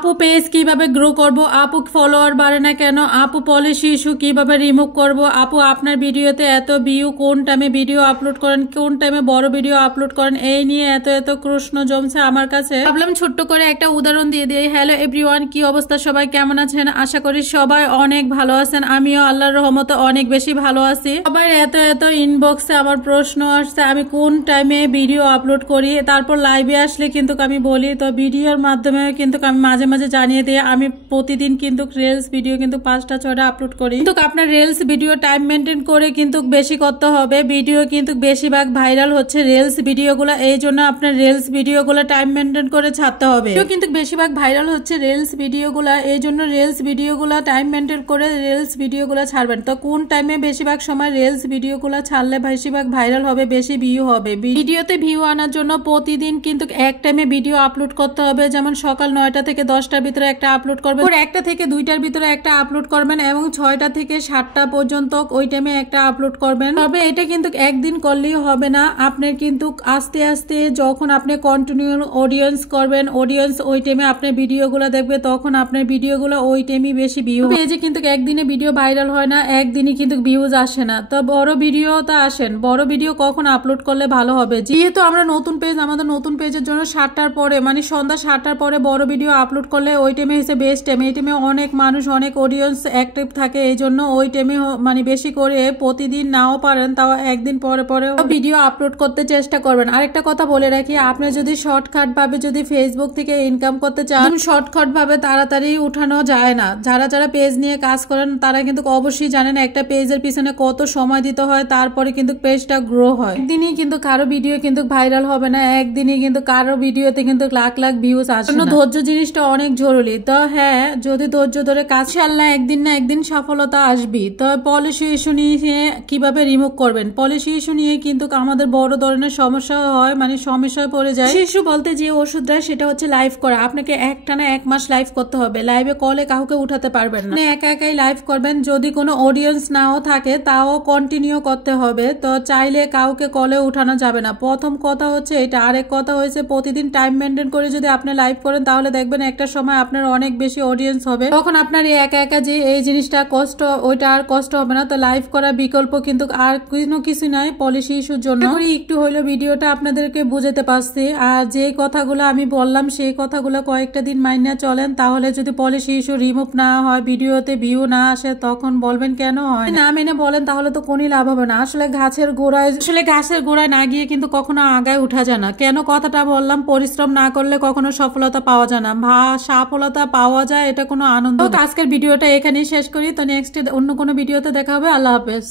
আপু পেজ কিভাবে গ্রো করব, আপু ফলোয়ার বাড়ে না কেন, আপু পলিসি ইস্যু কিভাবে রিমুভ করব, আপু আপনার ভিডিওতে এত ভিউ, কোন টাইমে ভিডিও আপলোড করেন, কোন টাইমে বড় ভিডিও আপলোড করেন, এই নিয়ে এত এত প্রশ্ন জমছে আমার কাছে। ভাবলাম ছোট্ট করে একটা উদাহরণ দিয়ে দিই। হ্যালো এভরিওয়ান, কি অবস্থা, সবাই কেমন আছেন? আশা করি সবাই অনেক ভালো আছেন। আমিও আল্লাহর রহমতে অনেক বেশি ভালো আছি। সবাই এত এত ইনবক্সে আমার প্রশ্ন আসছে আমি কোন টাইমে ভিডিও আপলোড করি, তারপর লাইভে আসলে কিন্তু আমি বলি, তো ভিডিওর মাধ্যমে কিন্তু আমি মাঝে মাঝে জানিয়ে দিই আমি প্রতিদিন কিন্তু রিলস ভিডিও কিন্তু 5টা 6টা আপলোড করি। কিন্তু আপনার রিলস ভিডিও টাইম মেনটেন করে কিন্তু বেশি করতে হবে। ভিডিও কিন্তু বেশিরভাগ ভাইরাল হচ্ছে রিলস ভিডিওগুলো, এই জন্য আপনার রিলস ভিডিওগুলো টাইম মেনটেন করে ছাড়তে হবে। কিন্তু বেশিরভাগ ভাইরাল হচ্ছে রিলস ভিডিওগুলো, এই জন্য রিলস ভিডিওগুলো টাইম মেনটেন করে রিলস ভিডিওগুলো ছাড়বেন। তো কোন টাইমে বেশিরভাগ সময় রিলস ভিডিওগুলো ছাড়লে বেশিরভাগ ভাইরাল হবে, বেশি ভিউ হবে। ভিডিওতে ভিউ আনার জন্য প্রতিদিন কিন্তু এক টাইমে ভিডিও আপলোড করতে হবে। যেমন সকাল 9টা থেকে 10টার ভিতরে একটা আপলোড করবেন, 1টা থেকে 2টার ভিতরে একটা আপলোড করবেন এবং 6টা থেকে 7টা পর্যন্ত ওই টাইমে একটা আপলোড করবেন। তবে এটা কিন্তু একদিন করলেই হবে না, আপনার কিন্তু আস্তে আস্তে যখন আপনি কন্টিনিউ অডিয়েন্স করবেন, অডিয়েন্স ওই টাইমে আপনার ভিডিওগুলো দেখবে, তখন আপনার ভিডিওগুলো ওই টাইমে বেশি ভিউ হবে। এই যে কিন্তু একদিনে ভিডিও ভাইরাল হয় না, একদিনই কিন্তু ভিউজ আসে না। তো বড় ভিডিও তো আসেন, বড় ভিডিও কখন আপলোড করলে ভালো হবে? যেহেতু আমরা নতুন পেজ, আমাদের নতুন পেজের জন্য 7টার পরে মানে সন্ধ্যা 7টার পরে বড় ভিডিও আপলোড করলে ওই টাইমে হচ্ছে বেস্ট টাইম। এই টাইমে অনেক মানুষ, অনেক অডিয়েন্স অ্যাক্টিভ থাকে, এই জন্য ওই টাইমে মানে বেশি করে প্রতিদিন নাও পারেন তাও একদিন পরে পরে ভিডিও আপলোড করতে চেষ্টা করবেন। আরেকটা কথা বলে রাখি, আপনি যদি শর্টকাট ভাবে যদি ফেসবুক থেকে ইনকাম করতে চান, শর্টকাট ভাবে তাড়াতাড়ি উঠানো যায় না। যারা যারা পেজ নিয়ে কাজ করেন তারা কিন্তু অবশ্যই জানেন একটা পেজের পিছনে কত সময় দিতে হয়, তারপরে কিন্তু পেজটা গ্রো হয়। একদিনই কিন্তু কারো ভিডিও কিন্তু ভাইরাল হবে না, একদিনই কিন্তু কারো ভিডিওতে কিন্তু লাখ লাখ ভিউজ আসে না। ধৈর্য জিনিসটা অনেক জরুরি। তো হ্যাঁ, যদি ধৈর্য ধরে কাজ চালালে একদিন না একদিন সফলতা আসবে। তো পলিসি ইস্যু নিয়ে কিভাবে রিমুভ করবেন, পলিসি ইস্যু নিয়ে কিন্তু আমাদের বড় ধরনের সমস্যা হয়, মানে সমস্যায় পড়ে যায়। ইস্যু বলতে যে ওষুধটা, সেটা হচ্ছে লাইভ করা। আপনাকে একটানা 1 মাস লাইভ করতে হবে। লাইভে কলে কাউকে উঠাতে পারবেন না, একা একাই লাইভ করবেন। যদি কোনো অডিয়েন্স নাও থাকে তাও কন্টিনিউ করতে হবে। তো চাইলে কাউকে কলে উঠানো যাবে না, প্রথম কথা হচ্ছে এটা। আরেক কথা হয়েছে প্রতিদিন টাইম মেনটেন করে যদি আপনি লাইভ করেন তাহলে দেখবেন একটা সময় আপনার অনেক বেশি অডিয়েন্স হবে, তখন আপনার একা একা যে এই জিনিসটা কষ্ট, ওইটা আর কষ্ট হবে না। তো লাইভ করার বিকল্প কিন্তু আর কোনো কিছু নাই পলিসি ইস্যুর জন্য। একটু হইলো ভিডিওটা আপনাদেরকে বুঝাতে পারছি, আর যে কথাগুলো আমি বললাম সেই কথাগুলো কয়েকটা দিন মাইনা চলেন, তাহলে যদি পলিসি ইস্যু রিমুভ না হয়, ভিডিওতে ভিউ না আসে, তখন বলবেন কেন হয় না মেনে বলেন, তাহলে তো কোনই লাভ হবে না। আসলে ঘাসের গোড়ায় না গিয়ে কিন্তু কখনো আগায় উঠা যায় না। কেন কথাটা বললাম, পরিশ্রম না করলে কখনো সফলতা পাওয়া যায় না, সফলতা পাওয়া যায় এটা কোনো আনন্দ। আজকের ভিডিওটা এখানেই শেষ করি। তো নেক্সট অন্য কোনো ভিডিওতে দেখা হবে। আল্লাহ হাফেজ।